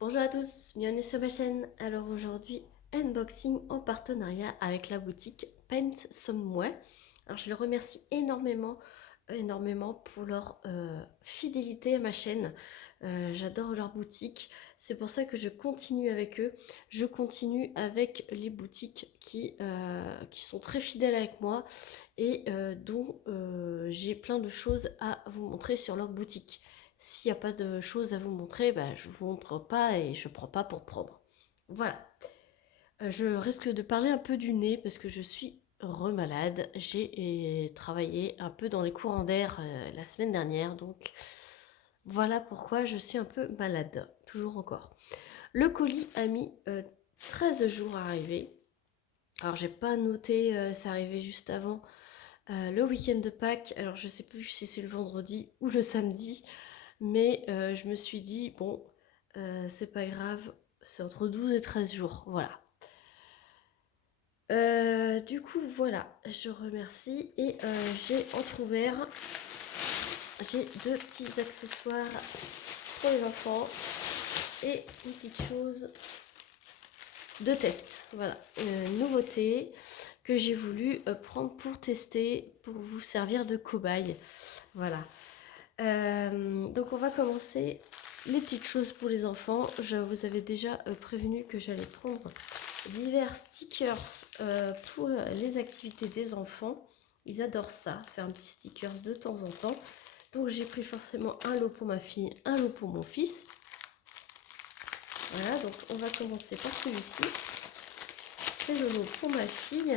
Bonjour à tous, bienvenue sur ma chaîne. Alors aujourd'hui, unboxing en partenariat avec la boutique Paint Somewhere. Alors je les remercie énormément pour leur fidélité à ma chaîne. J'adore leur boutique, c'est pour ça que je continue avec eux. Je continue avec les boutiques qui sont très fidèles avec moi et dont j'ai plein de choses à vous montrer sur leur boutique. S'il n'y a pas de choses à vous montrer, bah, je ne vous montre pas et je ne prends pas pour prendre. Voilà. Je risque de parler un peu du nez parce que je suis remalade. J'ai travaillé un peu dans les courants d'air la semaine dernière, donc voilà pourquoi je suis un peu malade, toujours encore. Le colis a mis 13 jours à arriver. Alors j'ai pas noté, c'est arrivé juste avant le week-end de Pâques. Alors je sais plus si c'est le vendredi ou le samedi. Mais je me suis dit, bon, c'est pas grave, c'est entre 12 et 13 jours, voilà. Du coup, voilà, je remercie. Et j'ai entrouvert, j'ai deux petits accessoires pour les enfants et une petite chose de test. Voilà, une nouveauté que j'ai voulu prendre pour tester, pour vous servir de cobaye. Voilà. Donc on va commencer les petites choses pour les enfants. Je vous avais déjà prévenu que j'allais prendre divers stickers pour les activités des enfants. Ils adorent ça, faire un petit stickers de temps en temps. Donc j'ai pris forcément un lot pour ma fille, un lot pour mon fils. Voilà, donc on va commencer par celui-ci. C'est le lot pour ma fille.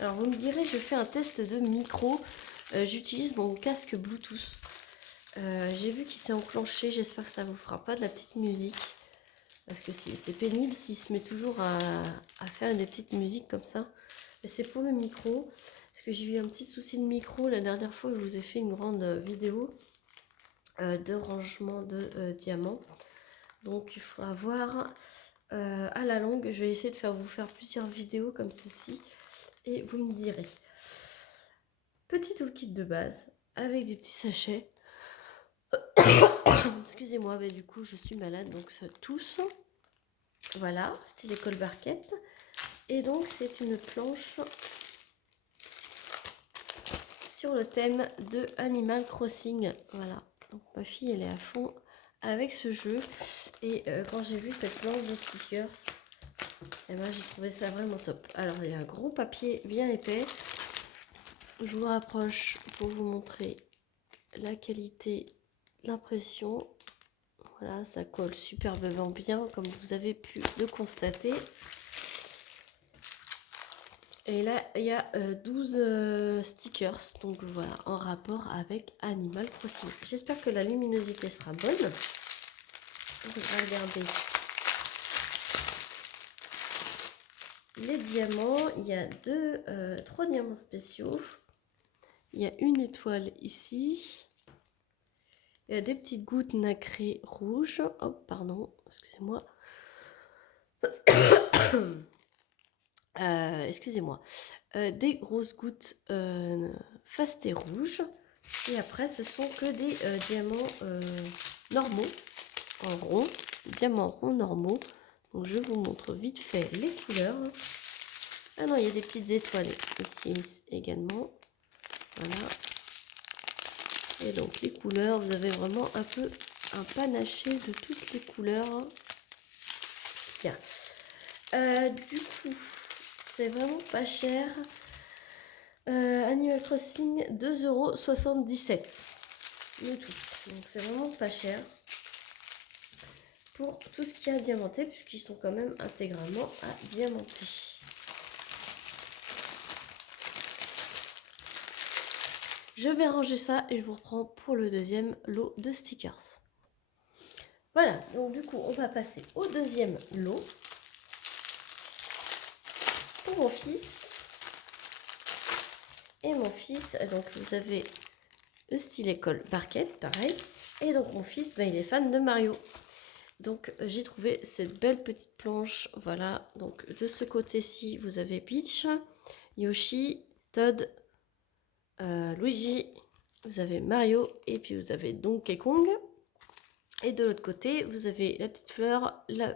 Alors vous me direz, je fais un test de micro. J'utilise mon casque Bluetooth. J'ai vu qu'il s'est enclenché, j'espère que ça vous fera pas de la petite musique. Parce que c'est pénible s'il se met toujours à faire des petites musiques comme ça. Mais c'est pour le micro. Parce que j'ai eu un petit souci de micro la dernière fois, je vous ai fait une grande vidéo de rangement de diamants. Donc il faudra voir à la longue. Je vais essayer de vous faire plusieurs vidéos comme ceci. Et vous me direz. Petit toolkit de base avec des petits sachets. Excusez-moi, mais du coup je suis malade donc ça tousse. Voilà, c'était l'école Barquette. Et donc c'est une planche sur le thème de Animal Crossing. Voilà, donc ma fille elle est à fond avec ce jeu. Et quand j'ai vu cette planche de stickers, eh ben, j'ai trouvé ça vraiment top. Alors il y a un gros papier bien épais. Je vous rapproche pour vous montrer la qualité, l'impression. Voilà, ça colle superbement bien, comme vous avez pu le constater. Et là, il y a 12 stickers, donc voilà, en rapport avec Animal Crossing. J'espère que la luminosité sera bonne. On va regarder les diamants. Il y a 3 diamants spéciaux. Il y a une étoile ici. Il y a des petites gouttes nacrées rouges. Oh, pardon, excusez-moi. Excusez-moi. Des grosses gouttes fastées rouges. Et après, ce sont que des diamants normaux, en rond, diamants ronds normaux. Donc, je vous montre vite fait les couleurs. Ah non, il y a des petites étoiles ici également. Voilà. Et donc, les couleurs, vous avez vraiment un peu un panaché de toutes les couleurs qu'il y a. Du coup, c'est vraiment pas cher. Animal Crossing 2,77 € le tout. Donc c'est vraiment pas cher pour tout ce qui est à diamanter, puisqu'ils sont quand même intégralement à diamanter. Je vais ranger ça et je vous reprends pour le deuxième lot de stickers. Voilà, donc du coup on va passer au deuxième lot pour mon fils. Et mon fils, donc vous avez le style école Barquette, pareil. Et donc mon fils, il est fan de Mario. Donc j'ai trouvé cette belle petite planche. Voilà, donc de ce côté-ci, vous avez Peach, Yoshi, Todd, Luigi, vous avez Mario et puis vous avez Donkey Kong. Et de l'autre côté, vous avez la petite fleur, la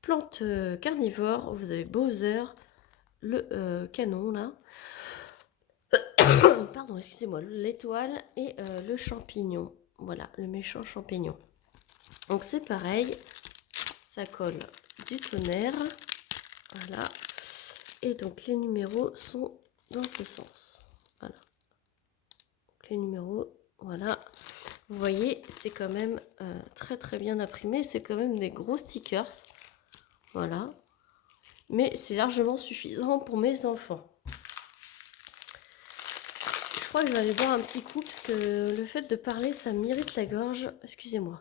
plante carnivore, vous avez Bowser, le canon là. Pardon, excusez-moi, l'étoile et le champignon. Voilà, le méchant champignon. Donc c'est pareil, ça colle du tonnerre. Voilà. Et donc les numéros sont dans ce sens. Voilà. Donc, les numéros, voilà. Vous voyez, c'est quand même très très bien imprimé. C'est quand même des gros stickers. Voilà. Mais c'est largement suffisant pour mes enfants. Je crois que je vais aller boire un petit coup parce que le fait de parler, ça m'irrite la gorge. Excusez-moi.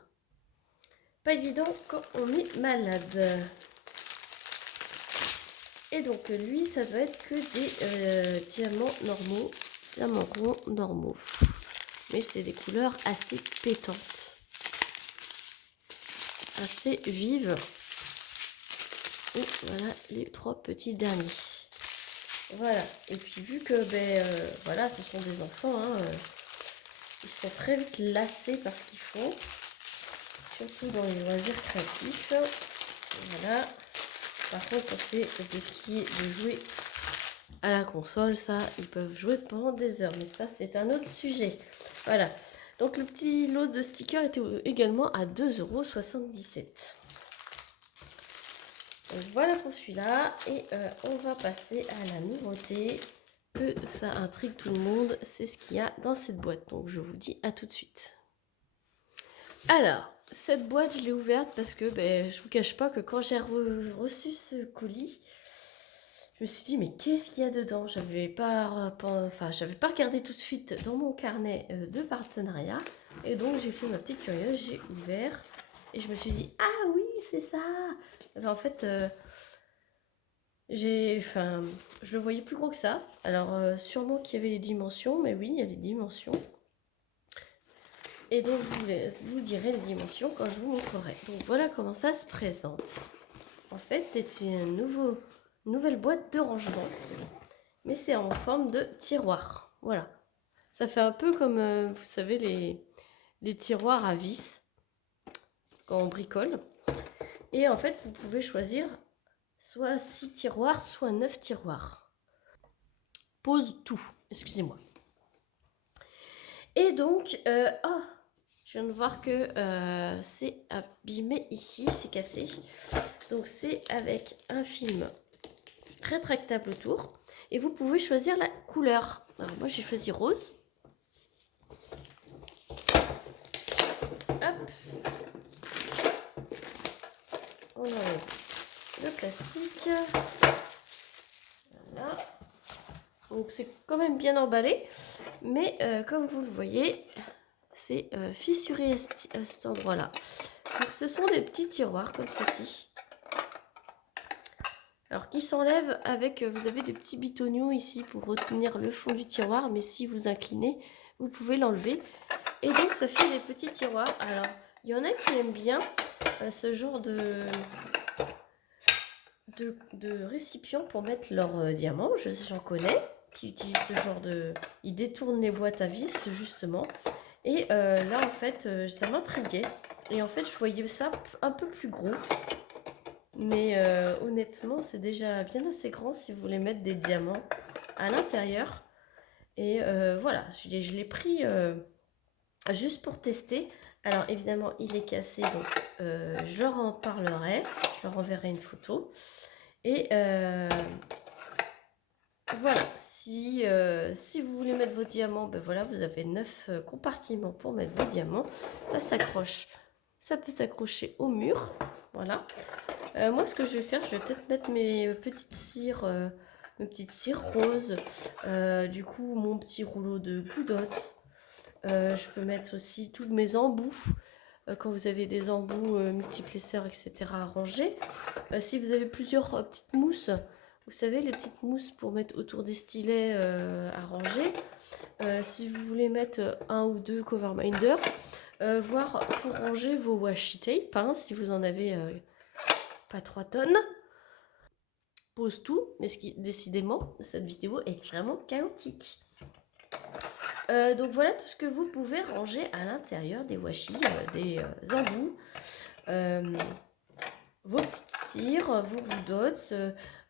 Pas évident quand on est malade. Et donc lui, ça doit être que des diamants normaux. Diamants ronds normaux. Mais c'est des couleurs assez pétantes. Assez vives. Et voilà les 3 petits derniers. Voilà. Et puis vu que voilà, ce sont des enfants, hein, ils sont très vite lassés par ce qu'ils font. Surtout dans les loisirs créatifs. Voilà. Par contre, pour ce qui est de jouer à la console, ça, ils peuvent jouer pendant des heures. Mais ça, c'est un autre sujet. Voilà. Donc, le petit lot de stickers était également à 2,77 €. Donc, voilà pour celui-là. Et on va passer à la nouveauté. Que ça intrigue tout le monde. C'est ce qu'il y a dans cette boîte. Donc, je vous dis à tout de suite. Alors, cette boîte, je l'ai ouverte parce que je vous cache pas que quand j'ai reçu ce colis, je me suis dit, mais qu'est-ce qu'il y a dedans? J'avais pas regardé tout de suite dans mon carnet de partenariat. Et donc, j'ai fait ma petite curieuse, j'ai ouvert. Et je me suis dit, ah oui, c'est ça! En fait, je le voyais plus gros que ça. Alors, sûrement qu'il y avait les dimensions, mais oui, il y a les dimensions. Et donc, je vous dirai les dimensions quand je vous montrerai. Donc, voilà comment ça se présente. En fait, c'est une nouvelle boîte de rangement. Mais c'est en forme de tiroir. Voilà. Ça fait un peu comme, vous savez, les tiroirs à vis quand on bricole. Et en fait, vous pouvez choisir soit 6 tiroirs, soit 9 tiroirs. Pose tout. Excusez-moi. Et donc, je viens de voir que c'est abîmé ici, c'est cassé. Donc c'est avec un film rétractable autour. Et vous pouvez choisir la couleur. Alors moi j'ai choisi rose. Hop. On enlève le plastique. Voilà. Donc c'est quand même bien emballé. Mais comme vous le voyez, c'est fissuré à cet endroit-là. Donc ce sont des petits tiroirs comme ceci. Alors qui s'enlève avec, vous avez des petits bitoniaux ici pour retenir le fond du tiroir, mais si vous inclinez, vous pouvez l'enlever. Et donc ça fait des petits tiroirs. Alors il y en a qui aiment bien ce genre de récipient pour mettre leurs diamants. J'en connais qui utilisent ce genre de... Ils détournent les boîtes à vis justement. Et là en fait ça m'intriguait. Et en fait je voyais ça un peu plus gros. Mais honnêtement, c'est déjà bien assez grand si vous voulez mettre des diamants à l'intérieur. Et voilà, je l'ai pris juste pour tester. Alors évidemment, il est cassé, donc je leur en parlerai. Je leur enverrai une photo. Et voilà, si vous voulez mettre vos diamants, voilà, vous avez 9 compartiments pour mettre vos diamants. Ça s'accroche, ça peut s'accrocher au mur. Voilà. Moi, ce que je vais faire, je vais peut-être mettre mes petites cires roses. Du coup, mon petit rouleau de Glue Dots. Je peux mettre aussi tous mes embouts. Quand vous avez des embouts multiplesseurs, etc. à ranger. Si vous avez plusieurs petites mousses, vous savez, les petites mousses pour mettre autour des stylets à ranger. Si vous voulez mettre un ou deux Coverminder, voire pour ranger vos washi tape, hein, si vous en avez... pas 3 tonnes. Pose tout, décidément, cette vidéo est vraiment chaotique. Donc voilà tout ce que vous pouvez ranger à l'intérieur des washi, des embouts, vos petites cires, vos goudottes,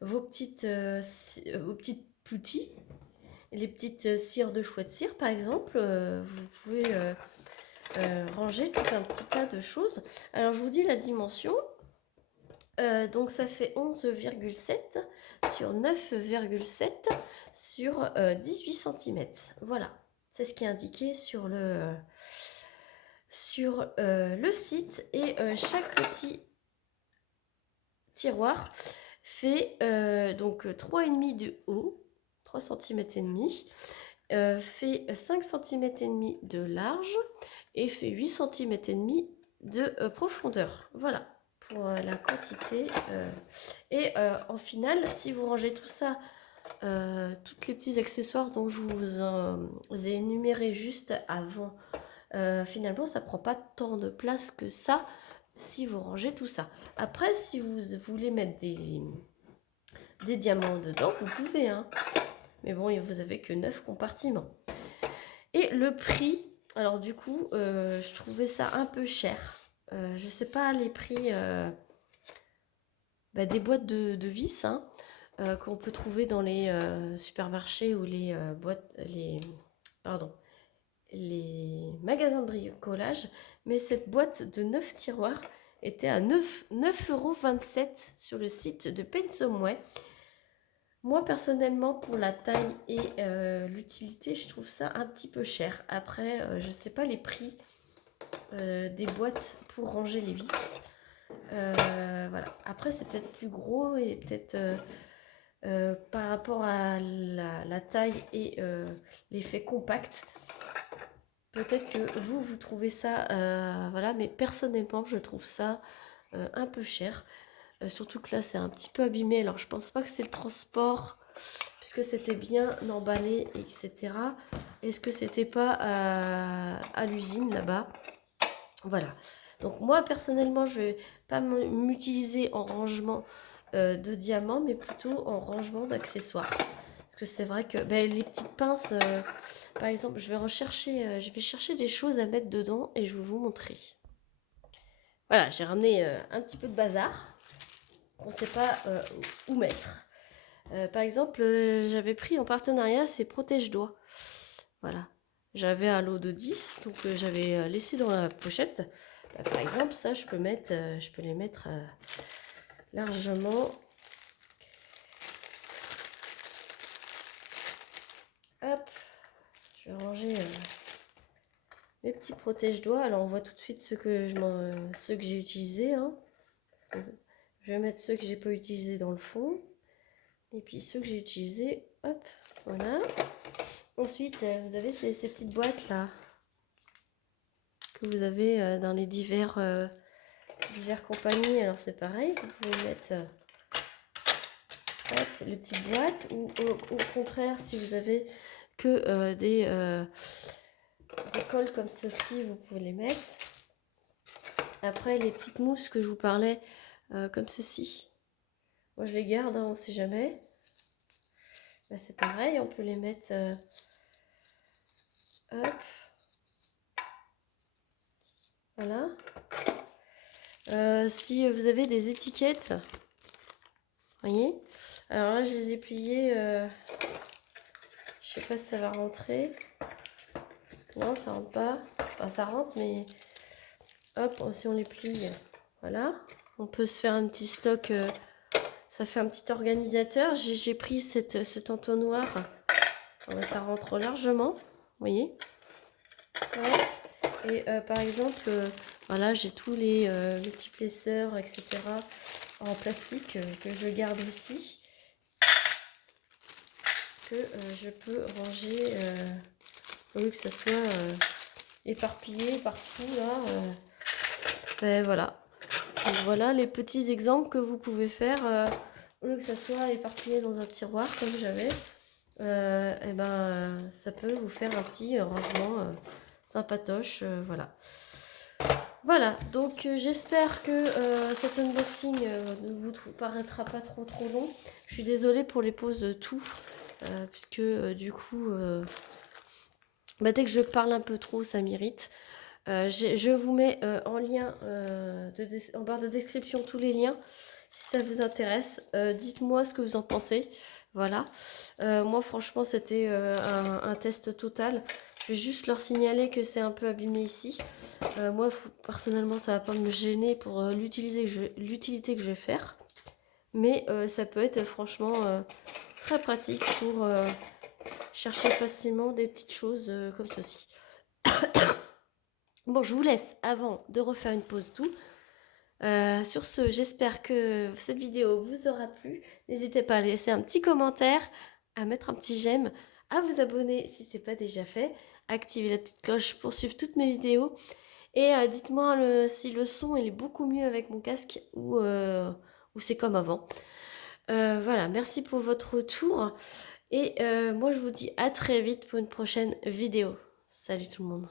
vos petites pouties, les petites cires de chouette cire par exemple. Vous pouvez ranger tout un petit tas de choses. Alors je vous dis la dimension. Donc ça fait 11,7 sur 9,7 sur 18 cm. Voilà, c'est ce qui est indiqué sur le site. Et chaque petit tiroir fait donc 3,5 de haut, 3 cm et demi, fait 5 cm et demi de large et fait 8 cm et demi de profondeur. Voilà pour la quantité. Et en final, si vous rangez tout ça, tous les petits accessoires dont je vous ai énuméré juste avant, finalement ça prend pas tant de place que ça si vous rangez tout ça. Après, si vous voulez mettre des diamants dedans, vous pouvez, hein. Mais bon, vous avez que 9 compartiments. Et le prix, alors du coup, je trouvais ça un peu cher. Je sais pas les prix des boîtes de vis, hein, qu'on peut trouver dans les supermarchés ou les les magasins de bricolage. Mais cette boîte de 9 tiroirs était à 9,27 € sur le site de Pensomway. Moi, personnellement, pour la taille et l'utilité, je trouve ça un petit peu cher. Après, je ne sais pas les prix des boîtes pour ranger les vis. Voilà. Après, c'est peut-être plus gros et peut-être par rapport à la taille et l'effet compact. Peut-être que vous trouvez ça, voilà. Mais personnellement, je trouve ça un peu cher. Surtout que là, c'est un petit peu abîmé. Alors, je pense pas que c'est le transport, puisque c'était bien emballé, etc. Est-ce que c'était pas à l'usine là-bas? Voilà. Donc moi, personnellement, je vais pas m'utiliser en rangement de diamants, mais plutôt en rangement d'accessoires. Parce que c'est vrai que les petites pinces, par exemple, je vais chercher des choses à mettre dedans et je vais vous montrer. Voilà, j'ai ramené un petit peu de bazar qu'on ne sait pas où mettre. Par exemple, j'avais pris en partenariat ces protège-doigts. Voilà. J'avais un lot de 10, donc j'avais laissé dans la pochette. Par exemple, ça, je peux les mettre largement. Hop, je vais ranger mes petits protège-doigts. Alors, on voit tout de suite ceux que j'ai utilisés, hein. Je vais mettre ceux que j'ai pas utilisés dans le fond. Et puis ceux que j'ai utilisés, hop, voilà. Ensuite, vous avez ces petites boîtes là que vous avez dans les diverses compagnies. Alors c'est pareil, vous pouvez mettre hop, les petites boîtes, ou au contraire, si vous avez que des cols comme ceci, vous pouvez les mettre. Après, les petites mousses que je vous parlais, comme ceci, moi je les garde, hein, on ne sait jamais. C'est pareil, on peut les mettre hop, voilà. Si vous avez des étiquettes, voyez, alors là je les ai pliées, je sais pas si ça va rentrer. Non, ça rentre pas. Enfin, ça rentre, mais hop, si on les plie, voilà. On peut se faire un petit stock. Ça fait un petit organisateur. J'ai pris cet entonnoir. Ça rentre largement, vous voyez. Ouais. Et par exemple, voilà, j'ai tous les multiplesseurs, etc. en plastique que je garde aussi. Que je peux ranger au lieu que ça soit éparpillé partout là. Voilà. Donc voilà les petits exemples que vous pouvez faire au lieu que ça soit éparpillé dans un tiroir comme j'avais. Ça peut vous faire un petit rangement sympatoche. Voilà. Voilà, donc j'espère que cet unboxing ne vous paraîtra pas trop long. Je suis désolée pour les pauses de tout, puisque du coup dès que je parle un peu trop, ça m'irrite. Je vous mets en lien, en barre de description, tous les liens. Si ça vous intéresse, dites-moi ce que vous en pensez. Voilà. Moi, franchement, c'était un test total. Je vais juste leur signaler que c'est un peu abîmé ici. Moi, personnellement, ça va pas me gêner pour l'utilité que je vais faire. Mais ça peut être franchement très pratique pour chercher facilement des petites choses comme ceci. Bon, je vous laisse avant de refaire une pause tout. Sur ce, j'espère que cette vidéo vous aura plu. N'hésitez pas à laisser un petit commentaire, à mettre un petit j'aime, à vous abonner si ce n'est pas déjà fait, activer la petite cloche pour suivre toutes mes vidéos. Et dites-moi si le son il est beaucoup mieux avec mon casque ou c'est comme avant. Voilà, merci pour votre retour. Et moi, je vous dis à très vite pour une prochaine vidéo. Salut tout le monde.